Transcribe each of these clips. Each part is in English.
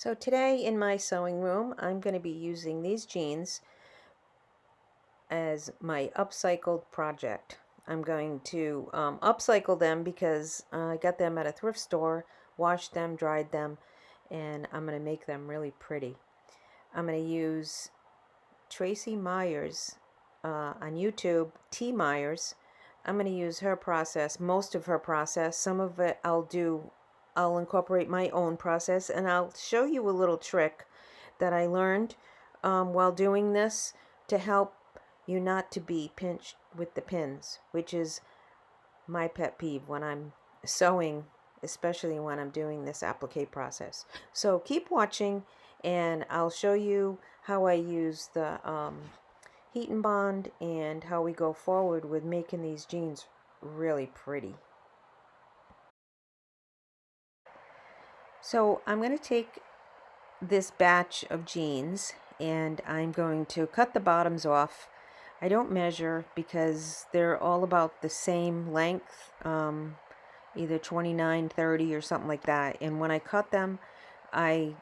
So today in my sewing room, I'm going to be using these jeans as my upcycled project. I'm going to upcycle them because I got them at a thrift store, washed them, dried them, and I'm going to make them really pretty. I'm going to use Tracy Myers on YouTube, T. Myers. I'm going to use her process, most of her process. Some of it I'll incorporate my own process, and I'll show you a little trick that I learned while doing this to help you not to be pinched with the pins, which is my pet peeve when I'm sewing, especially when I'm doing this applique process. So keep watching, and I'll show you how I use the HeatnBond and how we go forward with making these jeans really pretty. So I'm going to take this batch of jeans and I'm going to cut the bottoms off. I don't measure because they're all about the same length, either 29, 30 or something like that. And when I cut them, they're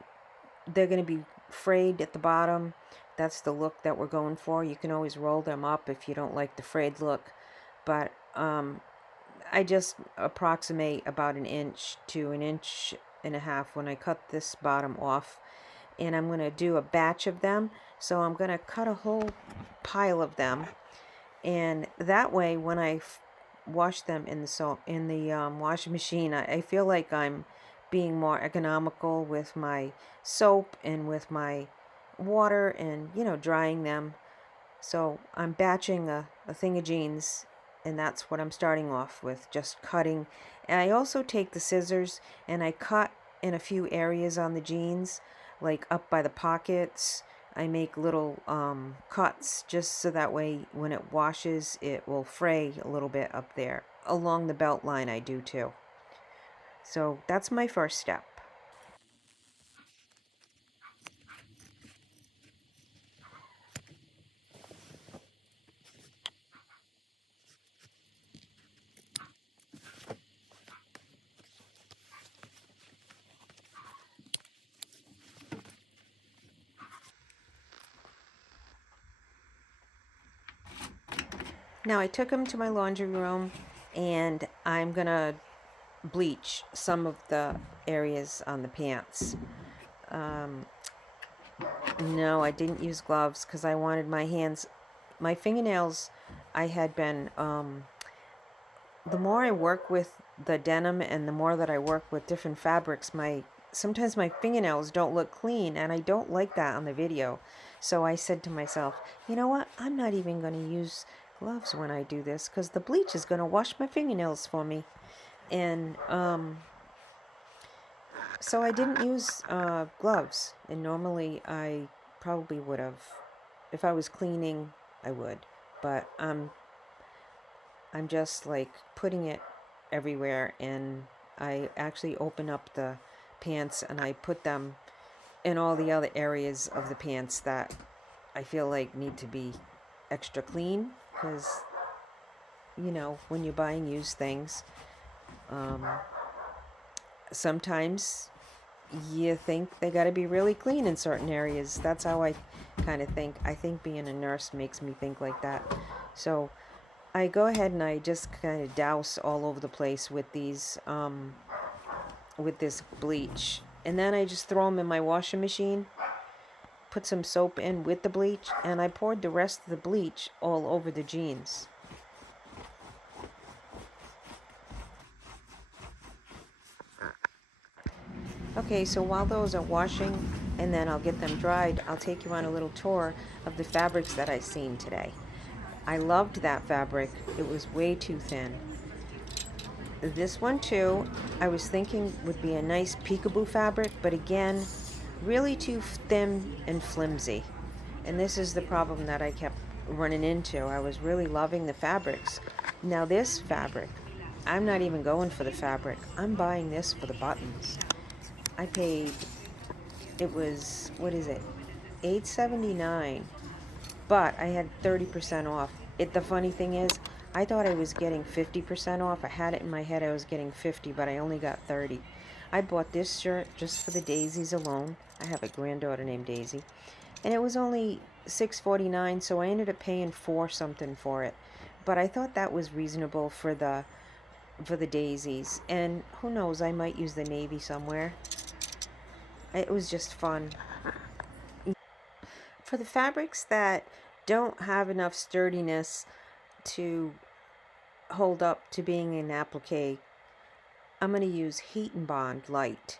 going to be frayed at the bottom. That's the look that we're going for. You can always roll them up if you don't like the frayed look, but I just approximate about an inch to an inch and a half when I cut this bottom off. And I'm going to do a batch of them, so I'm going to cut a whole pile of them, and that way when I wash them in the washing machine, I feel like I'm being more economical with my soap and with my water and drying them. So I'm batching a thing of jeans, and that's what I'm starting off with, just cutting. And I also take the scissors and I cut in a few areas on the jeans, like up by the pockets. I make little cuts just so that way when it washes it will fray a little bit up there. Along the belt line I do too. So that's my first step. Now I took them to my laundry room and I'm gonna bleach some of the areas on the pants. No, I didn't use gloves because I wanted my fingernails. I had been, the more I work with the denim and the more that I work with different fabrics, sometimes my fingernails don't look clean, and I don't like that on the video. So I said to myself, you know what, I'm not even going to use gloves when I do this because the bleach is going to wash my fingernails for me. And so I didn't use gloves, and normally I probably would have. If I was cleaning, I would, but I'm just like putting it everywhere, and I actually open up the pants and I put them in all the other areas of the pants that I feel like need to be extra clean, because when you're buying used things, sometimes you think they got to be really clean in certain areas. That's how I kind of think. I think being a nurse makes me think like that. So I go ahead and I just kind of douse all over the place with these with this bleach, and then I just throw them in my washing machine, put some soap in with the bleach, and I poured the rest of the bleach all over the jeans. Okay, so while those are washing and then I'll get them dried, I'll take you on a little tour of the fabrics that I've seen today. I loved that fabric. It was way too thin. This one too, I was thinking would be a nice peekaboo fabric, but again, really too thin and flimsy. And this is the problem that I kept running into. I was really loving the fabrics. Now this fabric, I'm not even going for the fabric. I'm buying this for the buttons. I paid, it was, what is it, $8.79, but I had 30% off. The funny thing is, I thought I was getting 50% off. I had it in my head I was getting 50, but I only got 30. I bought this shirt just for the daisies alone. I have a granddaughter named Daisy. And it was only $6.49, so I ended up paying $4 something for it. But I thought that was reasonable for the daisies. And who knows, I might use the navy somewhere. It was just fun. For the fabrics that don't have enough sturdiness to hold up to being an applique, I'm going to use HeatnBond Light.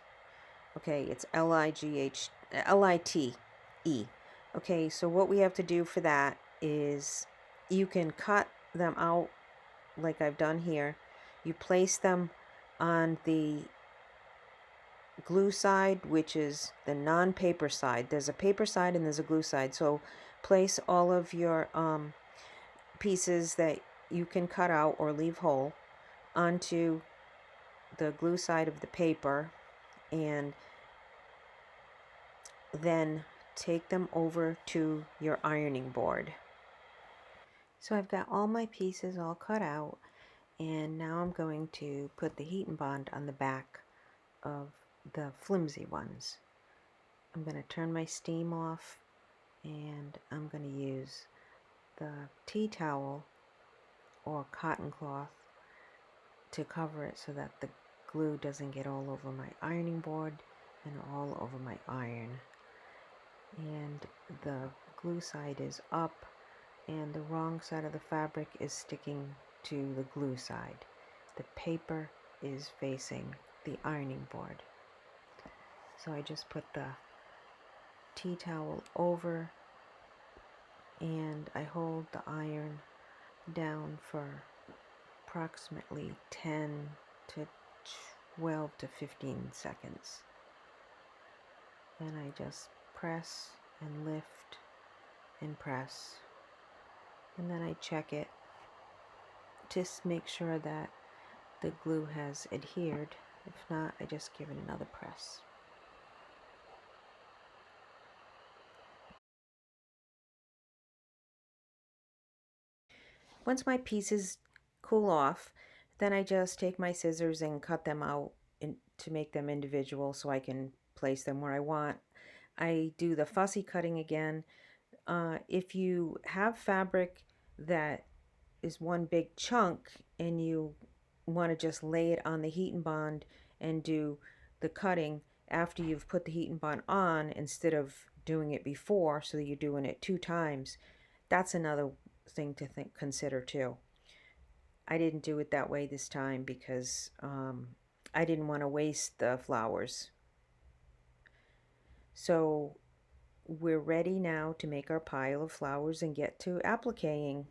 Okay, it's Lite. Okay, so what we have to do for that is you can cut them out like I've done here. You place them on the glue side, which is the non-paper side. There's a paper side and there's a glue side. So place all of your pieces that you can cut out or leave whole onto the glue side of the paper, and then take them over to your ironing board. So I've got all my pieces all cut out, and now I'm going to put the HeatnBond on the back of the flimsy ones. I'm going to turn my steam off, and I'm going to use the tea towel or cotton cloth to cover it so that the glue doesn't get all over my ironing board and all over my iron. And the glue side is up and the wrong side of the fabric is sticking to the glue side. The paper is facing the ironing board. So I just put the tea towel over and I hold the iron down for approximately 10 to 12 to 15 seconds. And I just press and lift and press. And then I check it to make sure that the glue has adhered. If not, I just give it another press. Once my pieces cool off, then I just take my scissors and cut them out to make them individual so I can place them where I want. I do the fussy cutting again. If you have fabric that is one big chunk and you want to just lay it on the HeatnBond and do the cutting after you've put the HeatnBond on instead of doing it before, so that you're doing it 2 times, that's another thing to consider too. I didn't do it that way this time because I didn't want to waste the flowers. So we're ready now to make our pile of flowers and get to appliquing.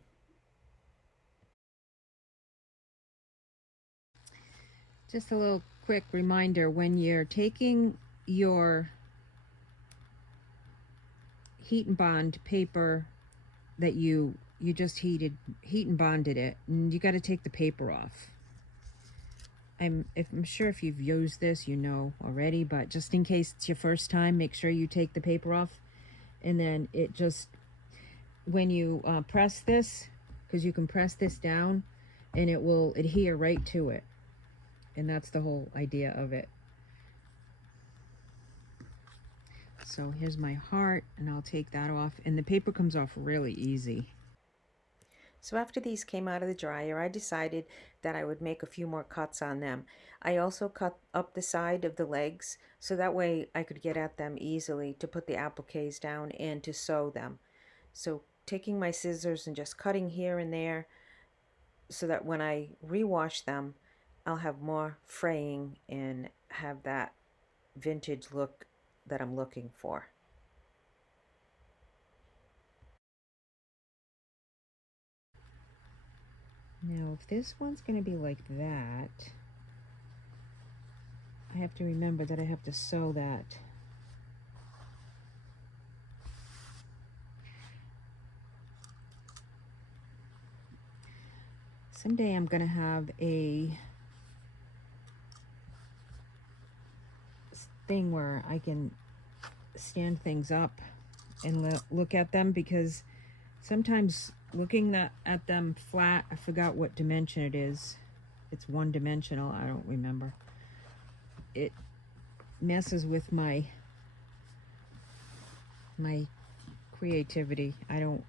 Just a little quick reminder, when you're taking your HeatnBond paper that you just heat and bonded it, and you got to take the paper off. I'm sure if you've used this you know already, but just in case it's your first time, make sure you take the paper off. And then it just, when you press this, because you can press this down and it will adhere right to it, and that's the whole idea of it. So here's my heart, and I'll take that off, and the paper comes off really easy. So after these came out of the dryer, I decided that I would make a few more cuts on them. I also cut up the side of the legs so that way I could get at them easily to put the appliques down and to sew them. So taking my scissors and just cutting here and there so that when I rewash them, I'll have more fraying and have that vintage look that I'm looking for. Now, if this one's going to be like that, I have to remember that I have to sew that. Someday I'm going to have a thing where I can stand things up and look at them, because sometimes looking at them flat, I forgot what dimension it is. It's one dimensional, I don't remember. messes with my creativity. I don't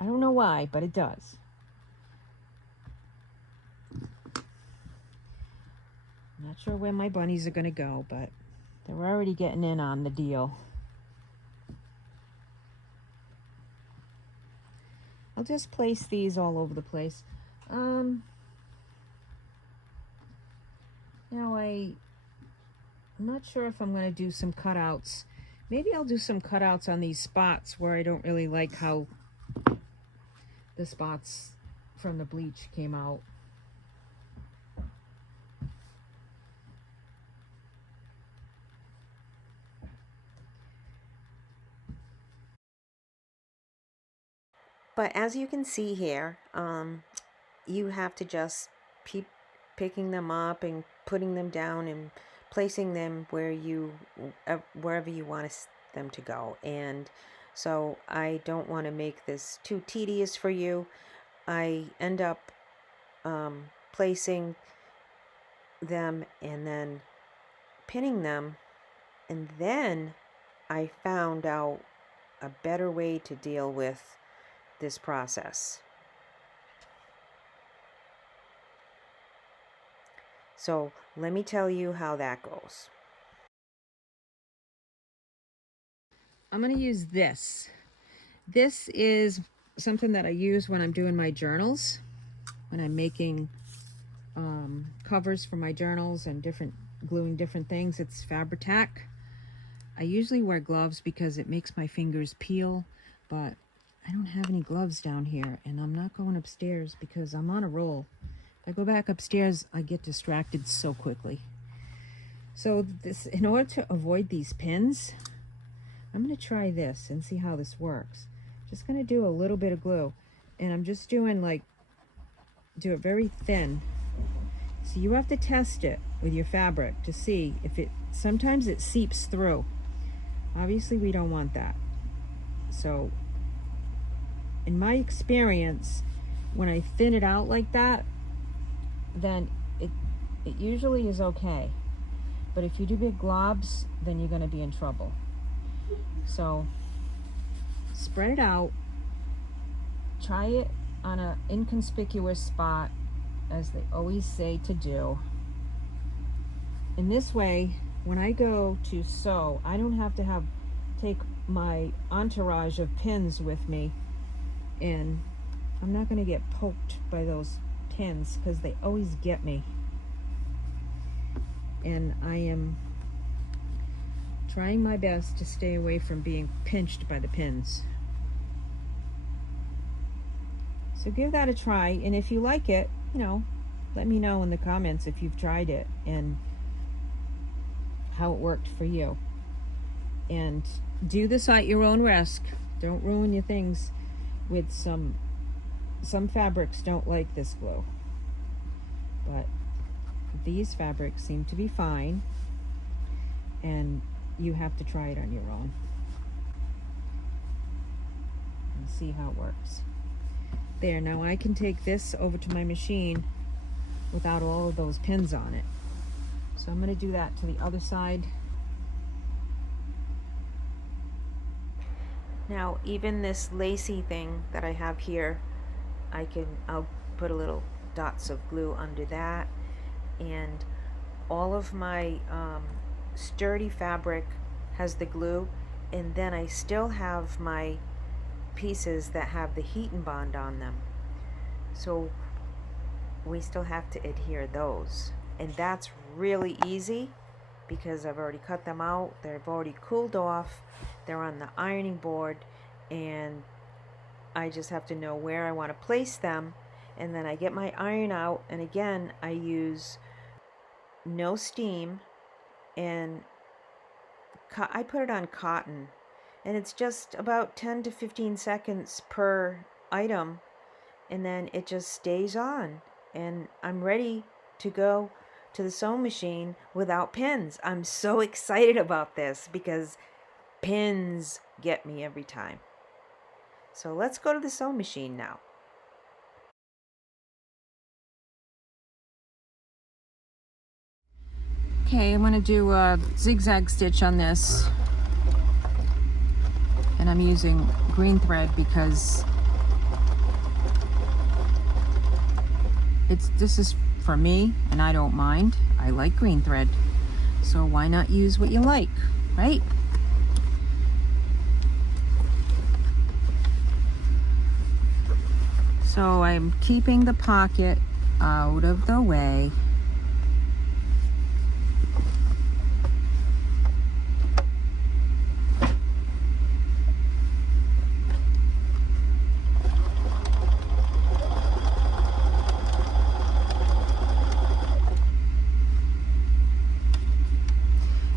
know why, but it does. I'm not sure where my bunnies are going to go, but they're already getting in on the deal. I'll just place these all over the place. Now I'm not sure if I'm going to do some cutouts. Maybe I'll do some cutouts on these spots where I don't really like how the spots from the bleach came out. But as you can see here, you have to just keep picking them up and putting them down and placing them wherever you want them to go. And so I don't want to make this too tedious for you. I end up placing them and then pinning them, and then I found out a better way to deal with this process. So let me tell you how that goes. I'm going to use this. This is something that I use when I'm doing my journals, when I'm making covers for my journals and gluing different things. It's Fabri-Tac. I usually wear gloves because it makes my fingers peel, but I don't have any gloves down here, and I'm not going upstairs because I'm on a roll. If I go back upstairs, I get distracted so quickly. So in order to avoid these pins, I'm going to try this and see how this works. Just going to do a little bit of glue, and I'm just doing do it very thin. So you have to test it with your fabric to see if sometimes it seeps through. Obviously we don't want that. So in my experience, when I thin it out like that, then it usually is okay. But if you do big globs, then you're going to be in trouble. So spread it out. Try it on an inconspicuous spot, as they always say to do. In this way, when I go to sew, I don't have to take my entourage of pins with me, and I'm not going to get poked by those pins because they always get me. And I am trying my best to stay away from being pinched by the pins. So give that a try, and if you like it, let me know in the comments if you've tried it and how it worked for you. And do this at your own risk. Don't ruin your things with some fabrics don't like this glue. But these fabrics seem to be fine, and you have to try it on your own and see how it works. There, now I can take this over to my machine without all of those pins on it. So I'm going to do that to the other side. Now even this lacy thing that I have here, I'll put a little dots of glue under that, and all of my sturdy fabric has the glue, and then I still have my pieces that have the HeatnBond on them, so we still have to adhere those, and that's really easy because I've already cut them out. They've already cooled off, they're on the ironing board, and I just have to know where I want to place them, and then I get my iron out, and again I use no steam, and I put it on cotton, and it's just about 10 to 15 seconds per item, and then it just stays on, and I'm ready to go to the sewing machine without pins. I'm so excited about this because pins get me every time. So let's go to the sewing machine now. Okay, I'm going to do a zigzag stitch on this. And I'm using green thread because this is for me and I don't mind. I like green thread. So why not use what you like, right? So I'm keeping the pocket out of the way.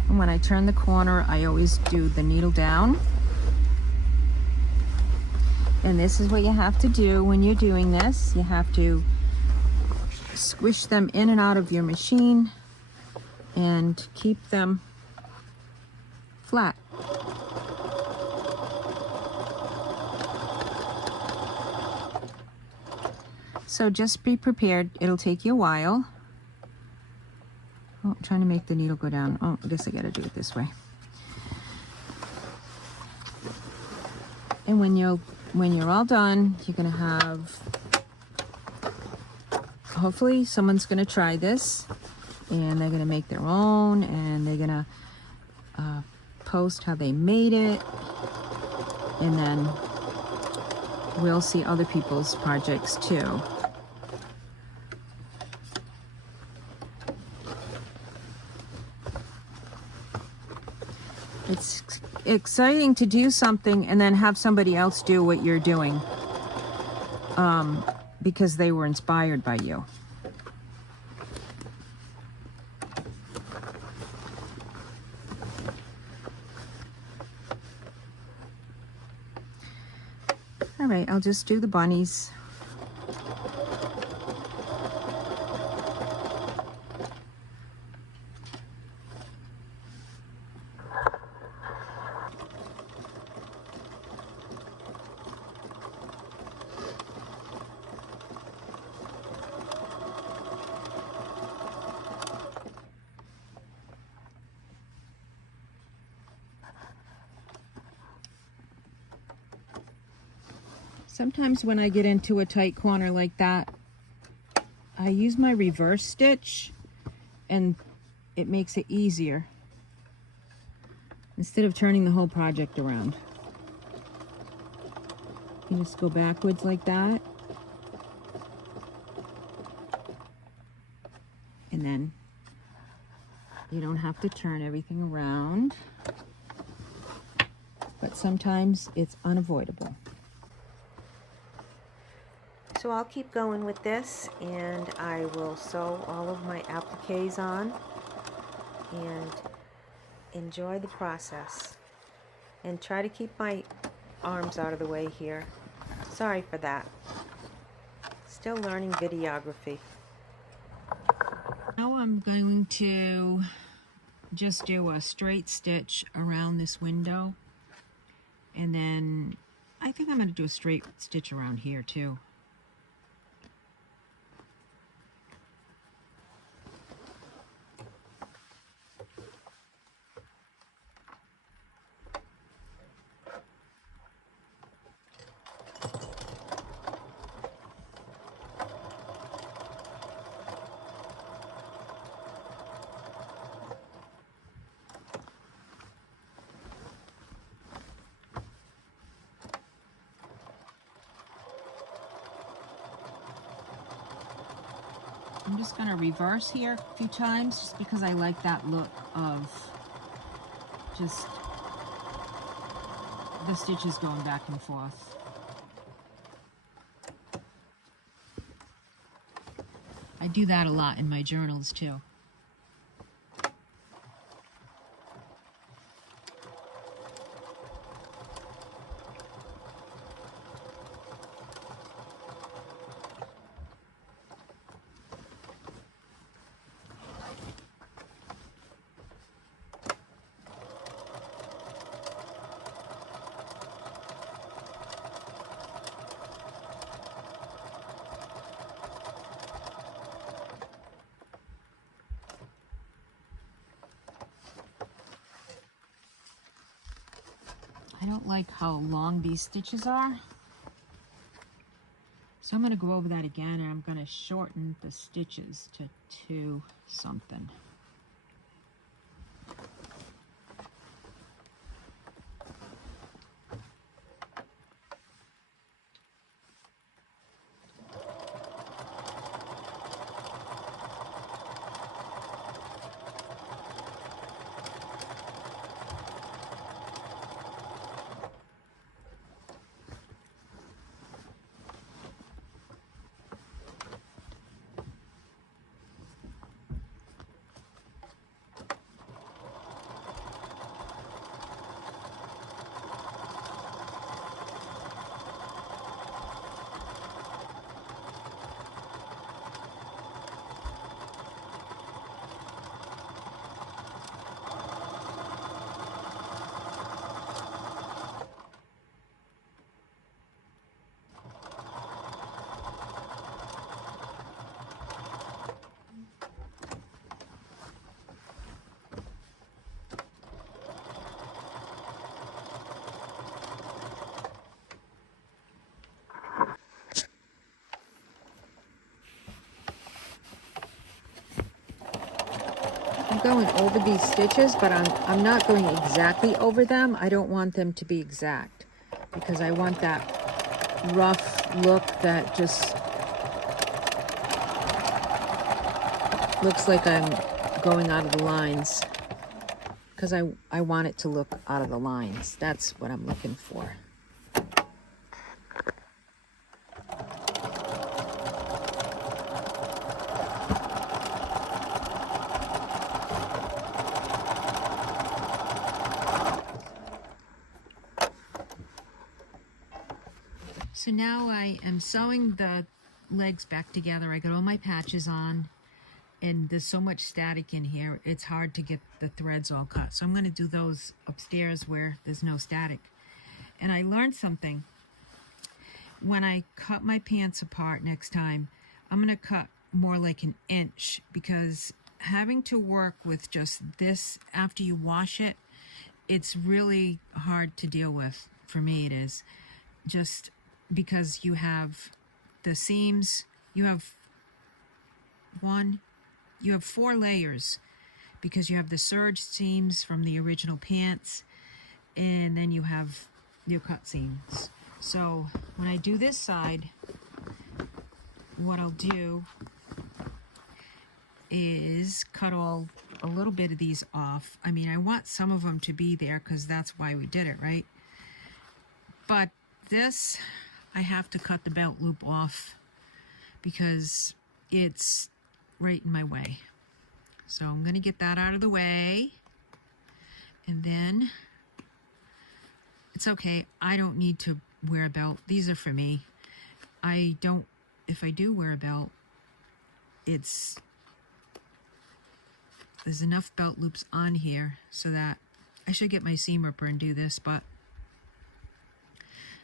And when I turn the corner, I always do the needle down. And this is what you have to do when you're doing this. You have to squish them in and out of your machine and keep them flat. So just be prepared. It'll take you a while. Oh, I'm trying to make the needle go down. Oh, I guess I gotta do it this way. And when you're all done, you're gonna have, hopefully someone's gonna try this and they're gonna make their own and they're gonna post how they made it, and then we'll see other people's projects too. It's exciting to do something and then have somebody else do what you're doing because they were inspired by you. All right, I'll just do the bunnies. Sometimes when I get into a tight corner like that, I use my reverse stitch and it makes it easier instead of turning the whole project around. You just go backwards like that, and then you don't have to turn everything around, but sometimes it's unavoidable. So I'll keep going with this, and I will sew all of my appliques on and enjoy the process and try to keep my arms out of the way here. Sorry for that. Still learning videography. Now I'm going to just do a straight stitch around this window, and then I think I'm going to do a straight stitch around here too. I'm just going to reverse here a few times just because I like that look of just the stitches going back and forth. I do that a lot in my journals too. I don't like how long these stitches are. So I'm going to go over that again, and I'm going to shorten the stitches to 2 something. I'm going over these stitches, but I'm not going exactly over them. I don't want them to be exact because I want that rough look that just looks like I'm going out of the lines, because I want it to look out of the lines. That's what I'm looking for. So now I am sewing the legs back together. I got all my patches on, and there's so much static in here, it's hard to get the threads all cut. So I'm going to do those upstairs where there's no static. And I learned something. When I cut my pants apart next time, I'm going to cut more like 1 inch, because having to work with just this after you wash it, it's really hard to deal with. For me it is. Just because you have the seams, you have 4 layers, because you have the serge seams from the original pants, and then you have your cut seams. So when I do this side, what I'll do is cut a little bit of these off. I mean, I want some of them to be there because that's why we did it, right? But this, I have to cut the belt loop off because it's right in my way. So I'm going to get that out of the way. And then, it's okay, I don't need to wear a belt. These are for me. If I do wear a belt, there's enough belt loops on here so that I should get my seam ripper and do this, but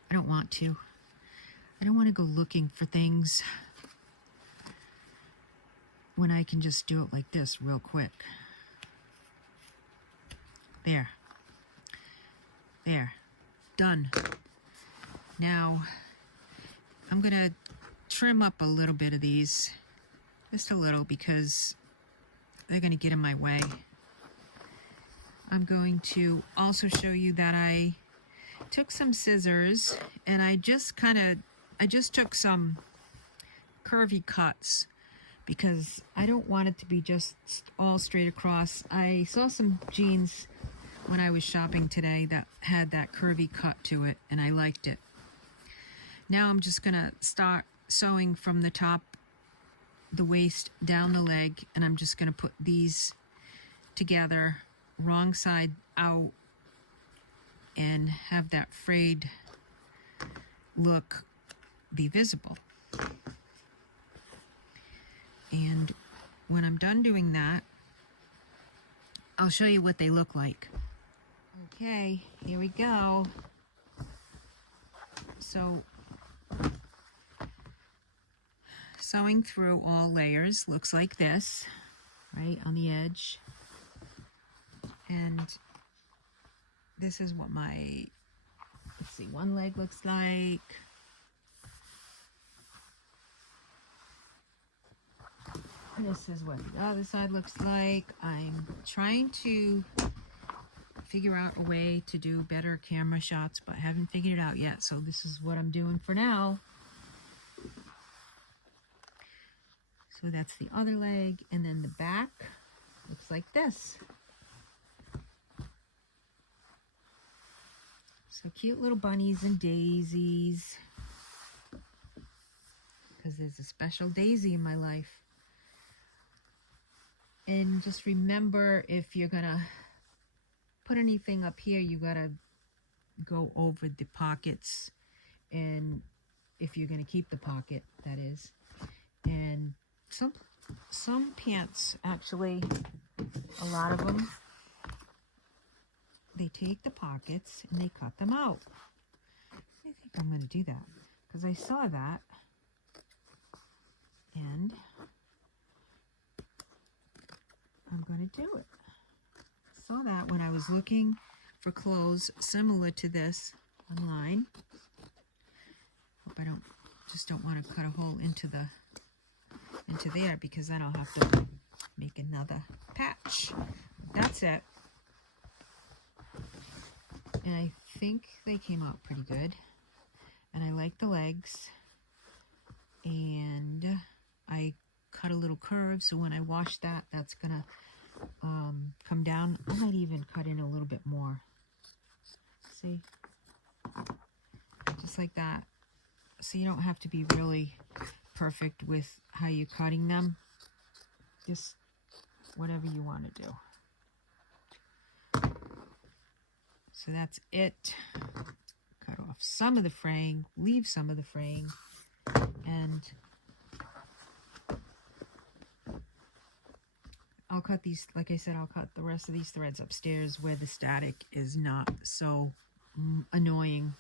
I don't want to. I don't want to go looking for things when I can just do it like this real quick. There. Done. Now, I'm going to trim up a little bit of these. Just a little, because they're going to get in my way. I'm going to also show you that I took some scissors and I just took some curvy cuts, because I don't want it to be just all straight across. I saw some jeans when I was shopping today that had that curvy cut to it, and I liked it. Now I'm just gonna start sewing from the top, the waist down the leg, and I'm just gonna put these together wrong side out and have that frayed look be visible. And when I'm done doing that, I'll show you what they look like. Okay, here we go. So, sewing through all layers looks like this, right on the edge. And this is what my let's see, one leg looks like. This is what the other side looks like. I'm trying to figure out a way to do better camera shots, but haven't figured it out yet. So this is what I'm doing for now. So that's the other leg, and then the back looks like this. So cute little bunnies and daisies, because there's a special daisy in my life. And just remember, if you're gonna put anything up here, you gotta go over the pockets, and if you're gonna keep the pocket, that is. And some pants, actually, a lot of them, they take the pockets and they cut them out. I think I'm gonna do that because I saw that, and I'm going to do it. Saw that when I was looking for clothes similar to this online. Hope I don't want to cut a hole into there, because then I'll have to make another patch. That's it. And I think they came out pretty good. And I like the legs. And I cut a little curve, so when I wash that, that's gonna come down. I might even cut in a little bit more. See? Just like that. So you don't have to be really perfect with how you're cutting them. Just whatever you want to do. So that's it. Cut off some of the fraying, leave some of the fraying, and I'll cut these, like I said, I'll cut the rest of these threads upstairs where the static is not so annoying